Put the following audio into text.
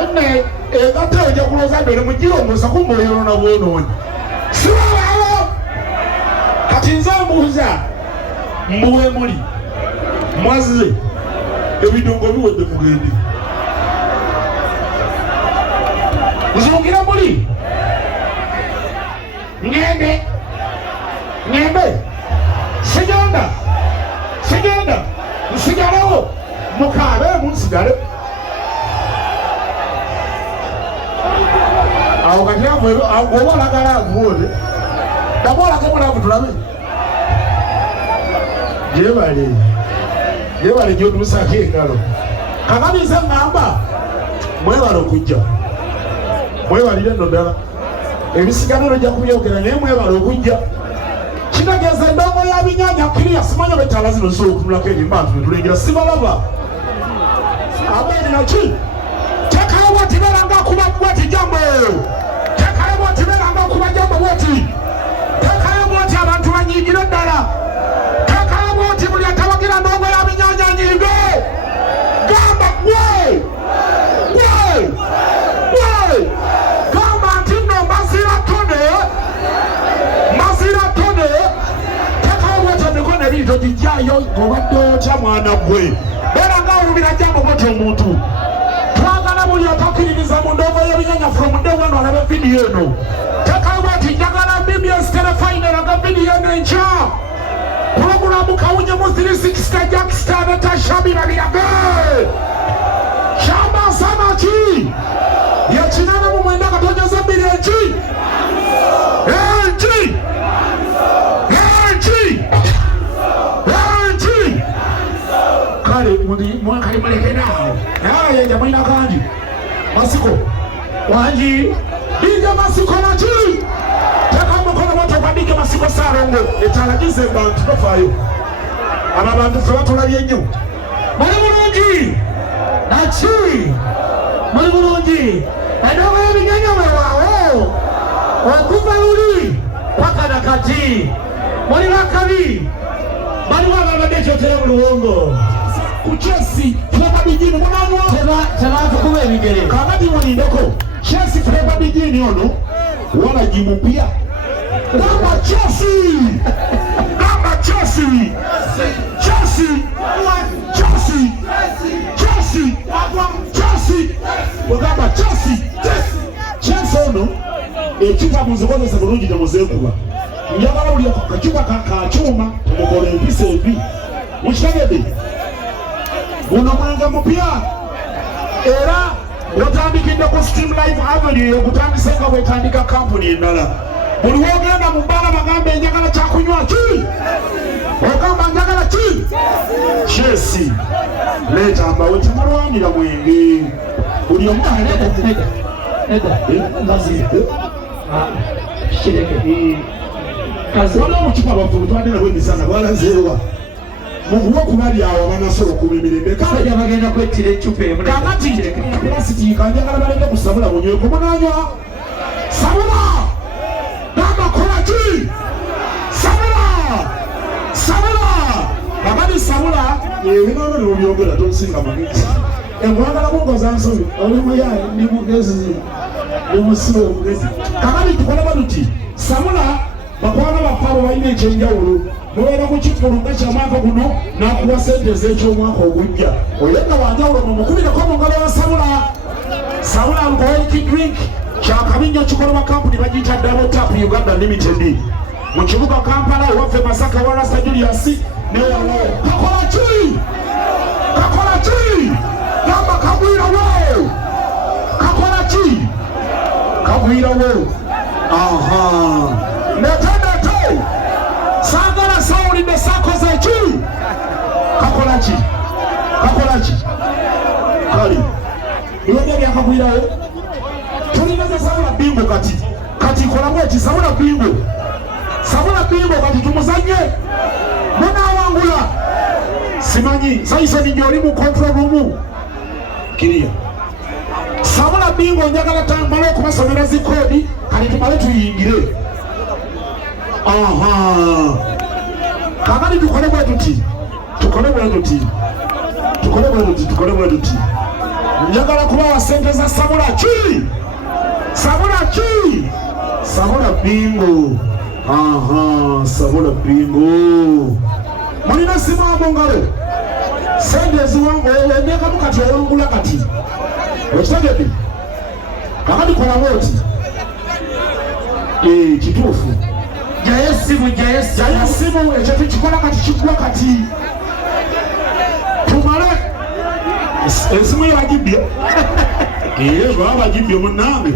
ene egata ojja kuloza ddole mugire omusa kumwoyo na bwonoonyi sibabawo kati nze mbuuza mbuwe muli mwazze ebidongo biwedde mugende nzungira muli ngende sigenda nsigalewo mukabe munsigale awo kati agoba olagala aguwode daba olage mulavu tulabe yebale nyotuusako engalo kakati nze ngamba mwebale okujja mwebalire nno ddala ebisigadde ojja kubyogera naye mwebale okujja kitegeeza endongo ya binyanya kiriya simanya betala zino zisobola okutunulako enyimbantu netulengera sibalaba abeeni naki tekayo bwoti beeranga kuba bwoti jambo tekayo bwoti beeranga kuba jambo bwoti tekayo bwoti abantu banyiigire ddala tekayo bwoti buli atabagira ndongo ya binyanya nyiige gamba gwe gamba nti nno mazira tone tekayo bwoti emikono ebiri togijjayo ng'obadde otya mwana gwe beeranga olubira jambo bwoti omuntu twagala buli atakkiririza mu ndongo y'ebinyanya from day one olabe vidiyo eno tekayo bwoti njagala BBS telefine eraga vidiyo eno enkya pulogulamu kawunyemu 360 Jackstar ne tashabira birage shamba sana ki yekinana mu mwenda katonyeza bbiri eki kale mwakali mulekenaawo yenja mwina kangi masiko wangi dija masiko naki teka mukono moto kwa dija masiko sarongo etalagize bantu tofaayo aba bantu fe batulabye nnyo muli bulungi naki muli bulungi endongo y'ebinyanya weewaawo okuva luli paka na kati muli bakabi baliwo ababadde ekyotera mu luwongo ku Chelsea Flavour Bijini munanywa tebakukuba ebigere kakati mulindeko Chelsea Flavour Bijini ono wala jimu pia gamba wagamba Chelsea ono ekifa muzikozesa bulungi temuzeekuba njagala buli kacupa kakyuma tumukola empisa embi mukitegedde guno mwenge mupya era otandikidde ku Steam Live Avenue okutandisa nga bwetandika kampuni endala buli wogenda mu bbala bagamba enjagala kyakunywa ki ogamba njagala ki Chelsea leeta mbawe temulwanira mwenge buli omu waliwo omukipa baffe butwadde nabwe emisana bwalazeewa muguwe kubali awo banasobola okubemirembe kale bagenda kwettira ecupa emu kakati plastika njagala baleke kusabula bunyweko munanywa sabula gamba kola ki sabula kakati sabula ebinoono nimubyogera tonsinga magezi enkwagala kungoza nsobi olimuyaye ndi mugezi ndi musibe omugezi kakati tukoleba tuti sabula bakwana bafabo balina ekyenjawulo mubeera mu kifulu nga kyamwaka guno n'akuwa sente ez'ekyomwaka ogujja oyenga wanjawulo mumukubireko mu ngalo ya sabula alcoholic drink kyakabinja kikolebwa kampuni bagiyita Double Tap Uganda Limited mu kibuga Kampala ewaffe Masaka wa Rasta Julius newalawo kakola ki gamba kagwirawo kakola ki kagwirawo netendete sagala sawulidde sakoze eki kakola ki kali iwebya byakagwirawo tulinaze sabula bingo kati kolamu eki sabula bingo kati tumuzanye munawangula simanyi saisoni gyoli mu control room kiriya sabula bingo njagala tambale okubasomera zikodi kati tumale tuyingire kakati tukole bwe tuti njagala kubawa sente za sabula ki? Sabula bingo. Aha, sabula bingo. Mulina simu abo ngalo. Sente eziwangu endeka mukati owangula kati. Okitegedde? Kakati kola moti. Kituufu. Jayo simu ekyo tukikola kati kiggwa kati. Tumale. Esimu yabagibye. Baba bagibye munnange.